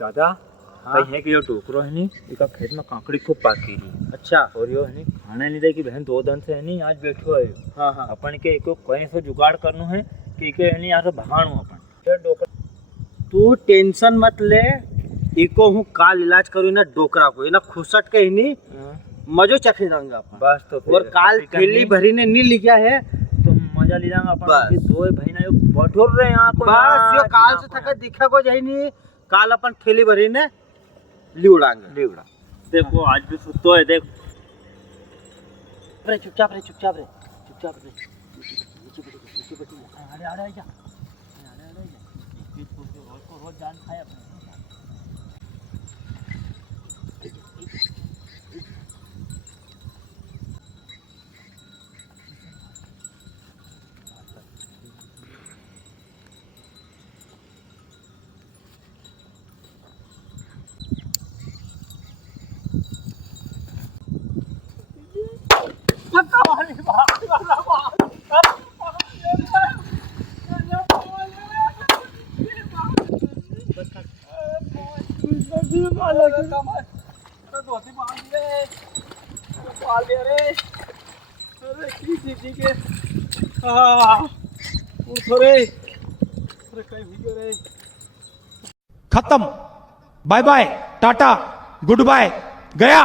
दादा हाँ? कहीं है कि यो टोकरो है नहीं इसका खेत में काकड़ी खूब पाकी रही। अच्छा। और यो है नहीं खाने नहीं दे कि बहन 2 दिन से है नहीं आज बैठो है। हाँ हाँ। अपन के एको कहीं से जुगाड़ करनो है कि के है नहीं यहाँ से भगाणो अपन ये डोकरा। तू टेंशन मत ले, इको हूँ काल इलाज करू ना डोकरा को ना खुसट के ही नहीं मजो चखे जाऊंगा अपन। बस तो फिर और काल थैली भरी ने नहीं लिखा है तो मजा ले जाएंगे अपन बस। कि दो भाई ना यो बठोर रहे यहाँ को बस यो काल से थका दिखा को जाई नहीं, काल अपन थैली भरी ने लिउड़ांगे। लिवड़ा देखो आज भी सुतो है देख। अरे चुपचाप रे चुपचाप रे चुपचाप रे नीचे बैठ अरे अरे आजा रोज को रोज जान खाए अपने। खत्म। Bye bye tata goodbye गया।